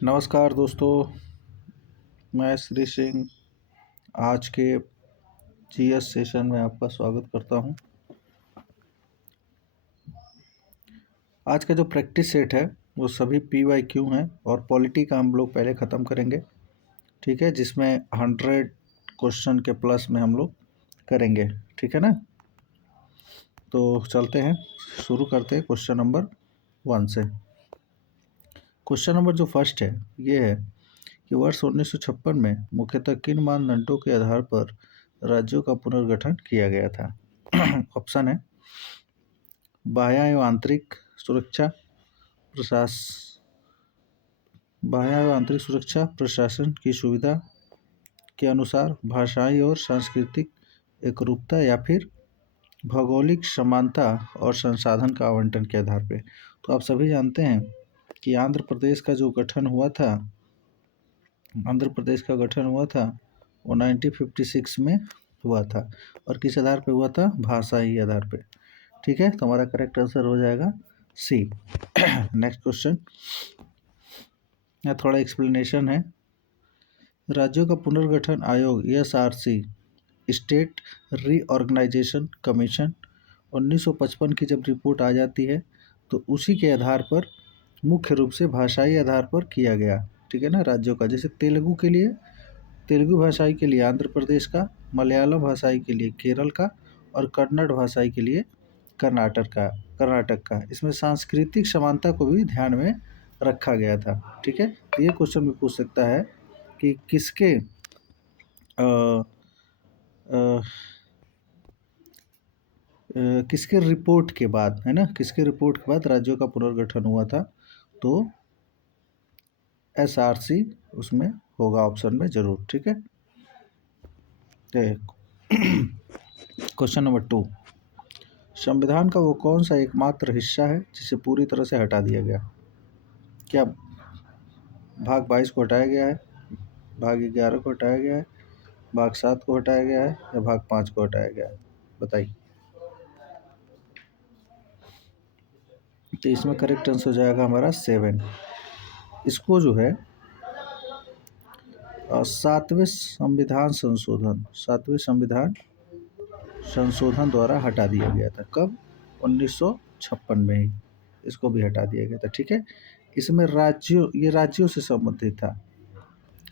नमस्कार दोस्तों, मैं श्री सिंह आज के जीएस सेशन में आपका स्वागत करता हूं। आज का जो प्रैक्टिस सेट है वो सभी PYQ हैं और पॉलिटी का हम लोग पहले ख़त्म करेंगे, ठीक है, जिसमें 100 क्वेश्चन के प्लस में हम लोग करेंगे, ठीक है ना। तो चलते हैं, शुरू करते हैं क्वेश्चन नंबर 1 से। क्वेश्चन नंबर जो फर्स्ट है ये है कि वर्ष 1956 में मुख्यतः किन मानदंडों के आधार पर राज्यों का पुनर्गठन किया गया था। ऑप्शन है बाह्य एवं आंतरिक सुरक्षा प्रशासन की सुविधा के अनुसार, भाषाई और सांस्कृतिक एकरूपता, या फिर भौगोलिक समानता और संसाधन का आवंटन के आधार पे। तो आप सभी जानते हैं कि आंध्र प्रदेश का गठन हुआ था वो 1956 में हुआ था। और किस आधार पे हुआ था? भाषाई आधार पे, ठीक है। तो हमारा करेक्ट आंसर हो जाएगा सी। नेक्स्ट क्वेश्चन, यहाँ थोड़ा एक्सप्लेनेशन है। राज्यों का पुनर्गठन आयोग SRC, स्टेट रीऑर्गेनाइजेशन कमीशन, 1955 की जब रिपोर्ट आ जाती है तो उसी के आधार पर मुख्य रूप से भाषाई आधार पर किया गया, ठीक है ना, राज्यों का। जैसे तेलुगु भाषाई के लिए आंध्र प्रदेश का, मलयालम भाषाई के लिए केरल का, और कन्नड़ भाषाई के लिए कर्नाटक का। इसमें सांस्कृतिक समानता को भी ध्यान में रखा गया था, ठीक है। तो ये क्वेश्चन भी पूछ सकता है कि किसके रिपोर्ट के बाद, है ना, किसके रिपोर्ट के बाद राज्यों का पुनर्गठन हुआ था। तो SRC उसमें होगा ऑप्शन में जरूर, ठीक है। क्वेश्चन नंबर 2, संविधान का वो कौन सा एकमात्र हिस्सा है जिसे पूरी तरह से हटा दिया गया? क्या भाग 22 को हटाया गया है, भाग 11 को हटाया गया है, भाग 7 को हटाया गया है, या भाग 5 को हटाया गया है? बताइए। तो इसमें करेक्ट आंसर हो जाएगा हमारा 7। इसको जो है 7वें संविधान द्वारा हटा दिया गया था। कब? 1956 में ही इसको भी हटा दिया गया था, ठीक है। इसमें राज्यों से संबंधित था।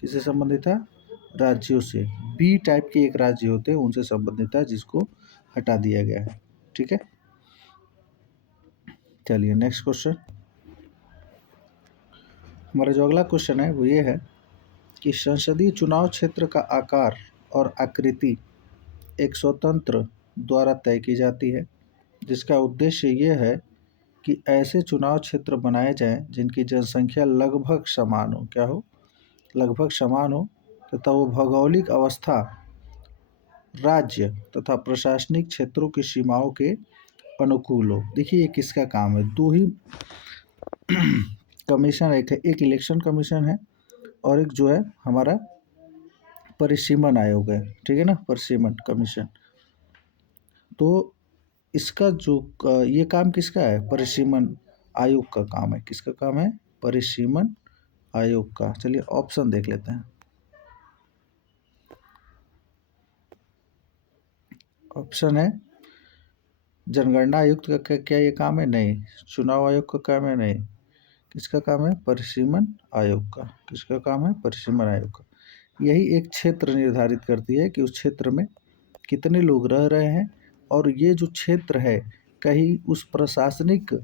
किससे संबंधित था? राज्यों से। बी टाइप के एक राज्य होते हैं उनसे संबंधित था, जिसको हटा दिया गया है, ठीक है। चलिए नेक्स्ट क्वेश्चन, हमारा जो अगला क्वेश्चन है वो ये है कि संसदीय चुनाव क्षेत्र का आकार और आकृति एक स्वतंत्र द्वारा तय की जाती है, जिसका उद्देश्य ये है कि ऐसे चुनाव क्षेत्र बनाए जाएं जिनकी जनसंख्या लगभग समान हो। क्या हो? लगभग समान हो, तथा वो भौगोलिक अवस्था, राज्य तथा प्रशासनिक क्षेत्रों की सीमाओं के अनुकूल हो। देखिए ये किसका काम है? दो ही कमीशन, एक इलेक्शन कमीशन है और एक जो है हमारा परिसीमन आयोग है, ठीक है ना, परिसीमन कमीशन। तो इसका जो ये काम किसका है? परिसीमन आयोग का काम है। किसका काम है? परिसीमन आयोग का। चलिए ऑप्शन देख लेते हैं। ऑप्शन है जनगणना आयुक्त का क्या ये काम है? नहीं। चुनाव आयोग का काम है? नहीं। किसका काम है? परिसीमन आयोग का। किसका काम है? परिसीमन आयोग का। यही एक क्षेत्र निर्धारित करती है कि उस क्षेत्र में कितने लोग रह रहे हैं, और ये जो क्षेत्र है कहीं उस प्रशासनिक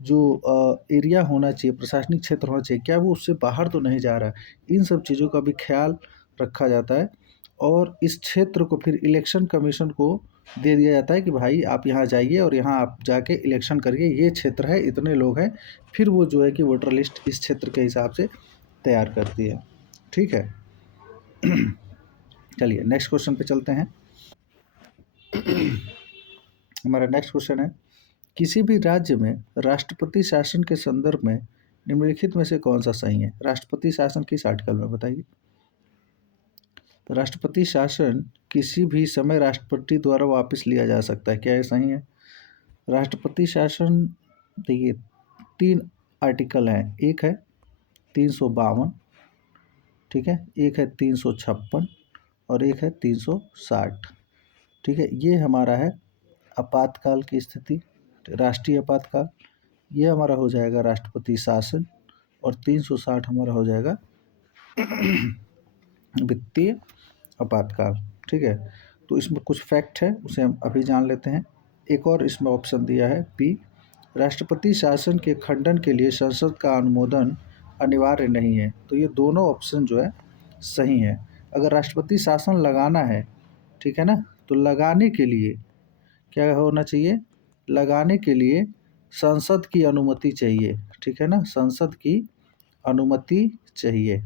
जो एरिया होना चाहिए, प्रशासनिक क्षेत्र होना चाहिए, क्या वो उससे बाहर तो नहीं जा रहा है। इन सब चीज़ों का भी ख्याल रखा जाता है, और इस क्षेत्र को फिर इलेक्शन कमीशन को दे दिया जाता है कि भाई आप यहाँ जाइए और यहाँ आप जाके इलेक्शन करिए, ये क्षेत्र है, इतने लोग हैं। फिर वो जो है कि वोटर लिस्ट इस क्षेत्र के हिसाब से तैयार करती है, ठीक है। चलिए नेक्स्ट क्वेश्चन पे चलते हैं। हमारा नेक्स्ट क्वेश्चन है, किसी भी राज्य में राष्ट्रपति शासन के संदर्भ में निम्नलिखित में से कौन सा सही है? राष्ट्रपति शासन किस आर्टिकल में? बताइए। राष्ट्रपति शासन किसी भी समय राष्ट्रपति द्वारा वापस लिया जा सकता है। क्या ये सही है? राष्ट्रपति शासन, देखिए 3 आर्टिकल हैं। एक है 352, ठीक है, एक है 356 और एक है 360, ठीक है। ये हमारा है आपातकाल की स्थिति, राष्ट्रीय आपातकाल। ये हमारा हो जाएगा राष्ट्रपति शासन और 360 हमारा हो जाएगा वित्तीय आपातकाल, ठीक है। तो इसमें कुछ फैक्ट है, उसे हम अभी जान लेते हैं। एक और इसमें ऑप्शन दिया है बी, राष्ट्रपति शासन के खंडन के लिए संसद का अनुमोदन अनिवार्य नहीं है। तो ये दोनों ऑप्शन जो है सही है। अगर राष्ट्रपति शासन लगाना है, ठीक है ना, तो लगाने के लिए क्या होना चाहिए, लगाने के लिए संसद की अनुमति चाहिए, ठीक है ना, संसद की अनुमति चाहिए,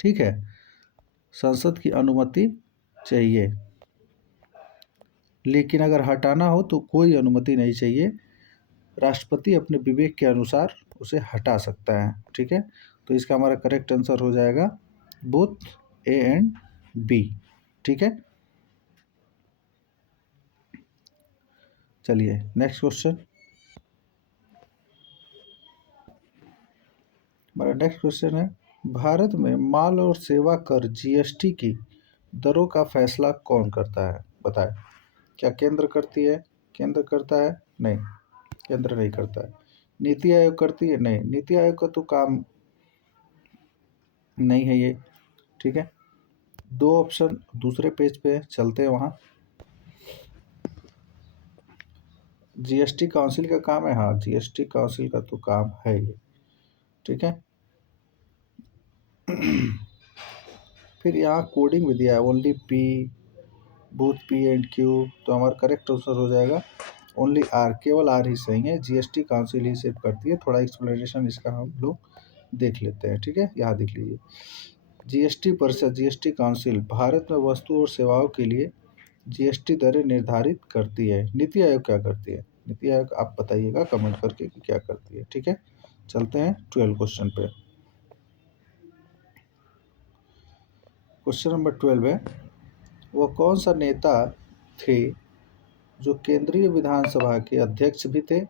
ठीक है, संसद की अनुमति चाहिए। लेकिन अगर हटाना हो तो कोई अनुमति नहीं चाहिए, राष्ट्रपति अपने विवेक के अनुसार उसे हटा सकता है, ठीक है। तो इसका हमारा करेक्ट आंसर हो जाएगा बोथ ए एंड बी, ठीक है। चलिए नेक्स्ट क्वेश्चन। हमारा नेक्स्ट क्वेश्चन है, भारत में माल और सेवा कर जीएसटी की दरों का फैसला कौन करता है, बताएं। क्या केंद्र करती है, केंद्र करता है, नहीं, केंद्र नहीं करता है। नीति आयोग करती है, नहीं, नीति आयोग का तो काम नहीं है ये, ठीक है। दो ऑप्शन दूसरे पेज पे चलते हैं, वहाँ जीएसटी काउंसिल का काम है, हाँ जीएसटी काउंसिल का तो काम है ये, ठीक है। फिर यहाँ कोडिंग भी दिया है, only P, both P and Q, तो हमारा करेक्ट आंसर हो जाएगा ओनली आर, केवल आर ही सही है। जीएसटी काउंसिल ही सेव करती है। थोड़ा एक्सप्लेनेशन इसका हम लोग देख लेते हैं, ठीक है, यहाँ देख लीजिए। जीएसटी परिषद, जीएसटी काउंसिल भारत में वस्तु और सेवाओं के लिए जीएसटी दरें निर्धारित करती है। नीति आयोग क्या करती है, नीति आयोग आप बताइएगा कमेंट करके कि क्या करती है, ठीक है। चलते हैं 12 क्वेश्चन पे। क्वेश्चन नंबर 12 है, वह कौन सा नेता थे जो केंद्रीय विधानसभा के अध्यक्ष भी थे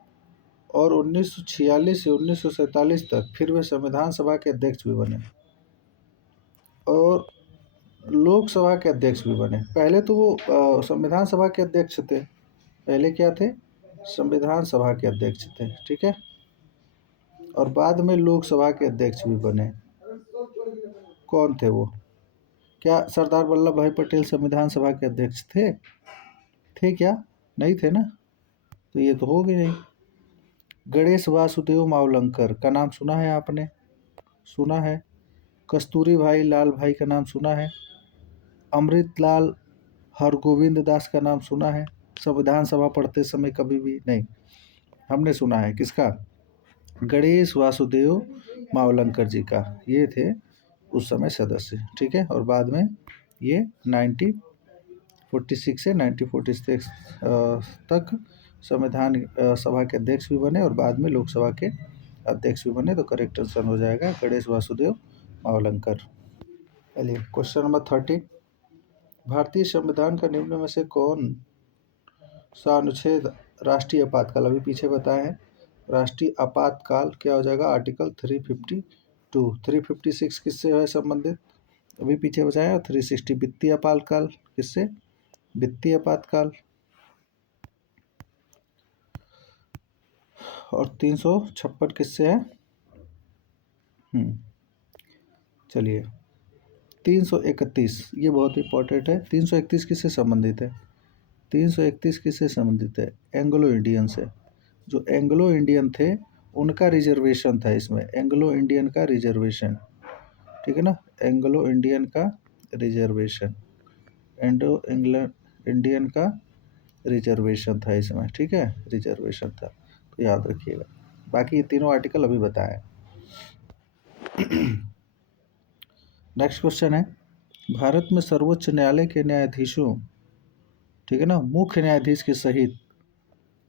और 1946 से 1947 तक फिर वे संविधान सभा के अध्यक्ष भी बने और लोकसभा के अध्यक्ष भी बने। पहले तो वो संविधान सभा के अध्यक्ष थे, पहले क्या थे, संविधान सभा के अध्यक्ष थे, ठीक है, और बाद में लोकसभा के अध्यक्ष भी बने। कौन थे वो, क्या सरदार वल्लभ भाई पटेल संविधान सभा के अध्यक्ष थे, थे क्या, नहीं थे ना, तो ये तो हो गए नहीं। गणेश वासुदेव मावलंकर का नाम सुना है आपने, सुना है। कस्तूरी भाई लाल भाई का नाम सुना है। अमृतलाल हरगोविंद दास का नाम सुना है संविधान सभा पढ़ते समय, कभी भी नहीं। हमने सुना है किसका, गणेश वासुदेव मावलंकर जी का, ये थे उस समय सदस्य, ठीक है। और बाद में ये 1946 से 1946 तक संविधान सभा के अध्यक्ष भी बने और बाद में लोकसभा के अध्यक्ष भी बने। तो करेक्ट आंसर हो जाएगा गणेश वासुदेव मावलंकर। चलिए क्वेश्चन नंबर 13, भारतीय संविधान का निम्न में से कौन सा अनुच्छेद राष्ट्रीय आपातकाल, अभी पीछे बताए हैं, राष्ट्रीय आपातकाल क्या हो जाएगा, आर्टिकल 352, 356 किससे है संबंधित, अभी पीछे बताया। 360 वित्तीय आपातकाल, किससे, वित्तीय आपातकाल, और 356 किससे है, चलिए 331, ये बहुत इंपॉर्टेंट है। 331 किससे संबंधित है, 331 किससे संबंधित है, एंग्लो इंडियन से। जो एंग्लो इंडियन थे उनका रिजर्वेशन था इसमें, एंग्लो इंडियन का रिजर्वेशन, ठीक है ना, एंग्लो इंडियन का रिजर्वेशन, एंडो इंडियन का रिजर्वेशन था इसमें, ठीक है, रिजर्वेशन था, तो याद रखिएगा। बाकी ये तीनों आर्टिकल अभी बताए। नेक्स्ट क्वेश्चन है, भारत में सर्वोच्च न्यायालय के न्यायाधीशों, ठीक है ना, मुख्य न्यायाधीश के सहित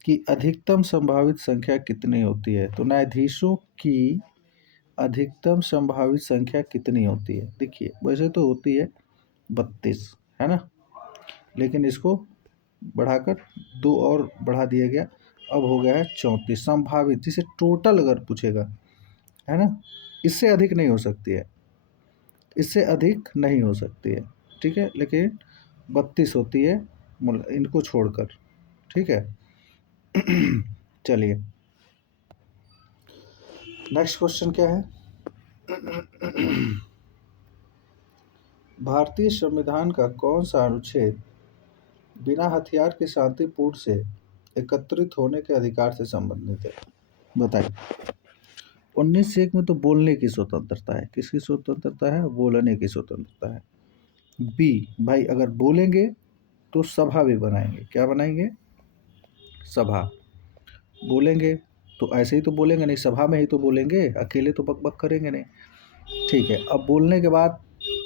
की अधिकतम संभावित संख्या कितनी होती है। तो न्यायाधीशों की अधिकतम संभावित संख्या कितनी होती है, देखिए वैसे तो होती है 32, है ना, लेकिन इसको बढ़ाकर 2 और बढ़ा दिया गया, अब हो गया है 34 संभावित, जिसे टोटल अगर पूछेगा, है ना, इससे अधिक नहीं हो सकती है, इससे अधिक नहीं हो सकती है, ठीक है, लेकिन 32 होती है इनको छोड़कर, ठीक है। चलिए नेक्स्ट क्वेश्चन क्या है। भारतीय संविधान का कौन सा अनुच्छेद बिना हथियार के शांतिपूर्ण से एकत्रित होने के अधिकार से संबंधित है, बताइए। 19(1) में तो बोलने की स्वतंत्रता है, किसकी स्वतंत्रता है, बोलने की स्वतंत्रता है। बी, भाई अगर बोलेंगे तो सभा भी बनाएंगे, क्या बनाएंगे, सभा। बोलेंगे तो ऐसे ही तो बोलेंगे नहीं, सभा में ही तो बोलेंगे, अकेले तो बक बक करेंगे नहीं, ठीक है। अब बोलने के बाद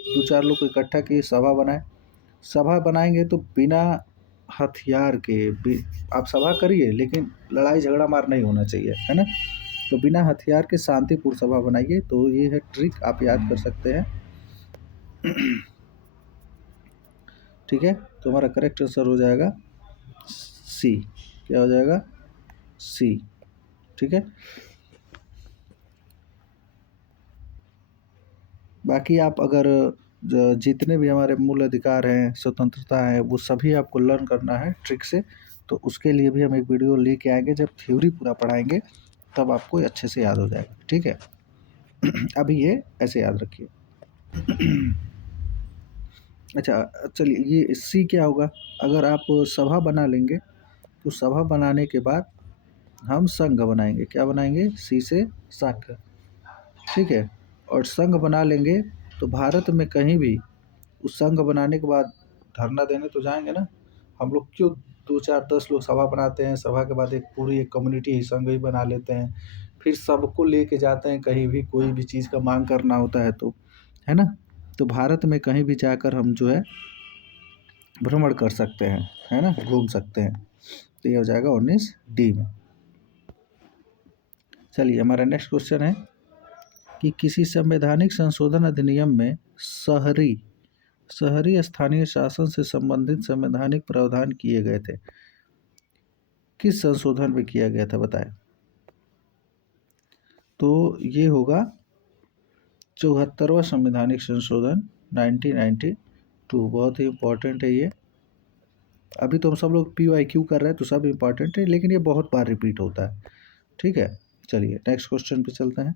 2-4 लोग को इकट्ठा किए, सभा बनाए, सभा बनाएंगे तो बिना हथियार के आप सभा करिए, लेकिन लड़ाई झगड़ा मार नहीं होना चाहिए, है ना। तो बिना हथियार के शांतिपूर्ण सभा बनाइए, तो ये है ट्रिक, आप याद कर सकते हैं। ठीक है, तो हमारा करेक्ट आंसर हो जाएगा सी, क्या हो जाएगा, सी, ठीक है। बाकी आप अगर जितने भी हमारे मूल अधिकार हैं, स्वतंत्रता है, वो सभी आपको लर्न करना है ट्रिक से, तो उसके लिए भी हम एक वीडियो लेके आएंगे, जब थ्योरी पूरा पढ़ाएंगे तब आपको अच्छे से याद हो जाएगा, ठीक है। अभी ये ऐसे याद रखिए। अच्छा चलिए, ये सी क्या होगा, अगर आप सभा बना लेंगे तो सभा बनाने के बाद हम संघ बनाएंगे, क्या बनाएंगे, सी से संघ, ठीक है। और संघ बना लेंगे तो भारत में कहीं भी उस संघ बनाने के बाद धरना देने तो जाएंगे ना हम लोग, क्यों 2-4-10 लोग सभा बनाते हैं, सभा के बाद एक पूरी एक कम्युनिटी ही संघ ही बना लेते हैं, फिर सबको लेके जाते हैं कहीं भी कोई भी चीज़ का मांग करना होता है तो, है ना। तो भारत में कहीं भी जाकर हम जो है भ्रमण कर सकते हैं, है ना, घूम सकते हैं। तो ये हो जाएगा 19D में। चलिए हमारा नेक्स्ट क्वेश्चन है कि किसी संवैधानिक संशोधन अधिनियम में शहरी स्थानीय शासन से संबंधित संवैधानिक प्रावधान किए गए थे, किस संशोधन में किया गया था, बताएं। तो ये होगा 74वां संवैधानिक संशोधन 1992, बहुत ही इम्पोर्टेंट है ये। अभी तो हम सब लोग PYQ कर रहे हैं तो सब इम्पोर्टेंट है, लेकिन ये बहुत बार रिपीट होता है, ठीक है। चलिए नेक्स्ट क्वेश्चन पे चलते हैं।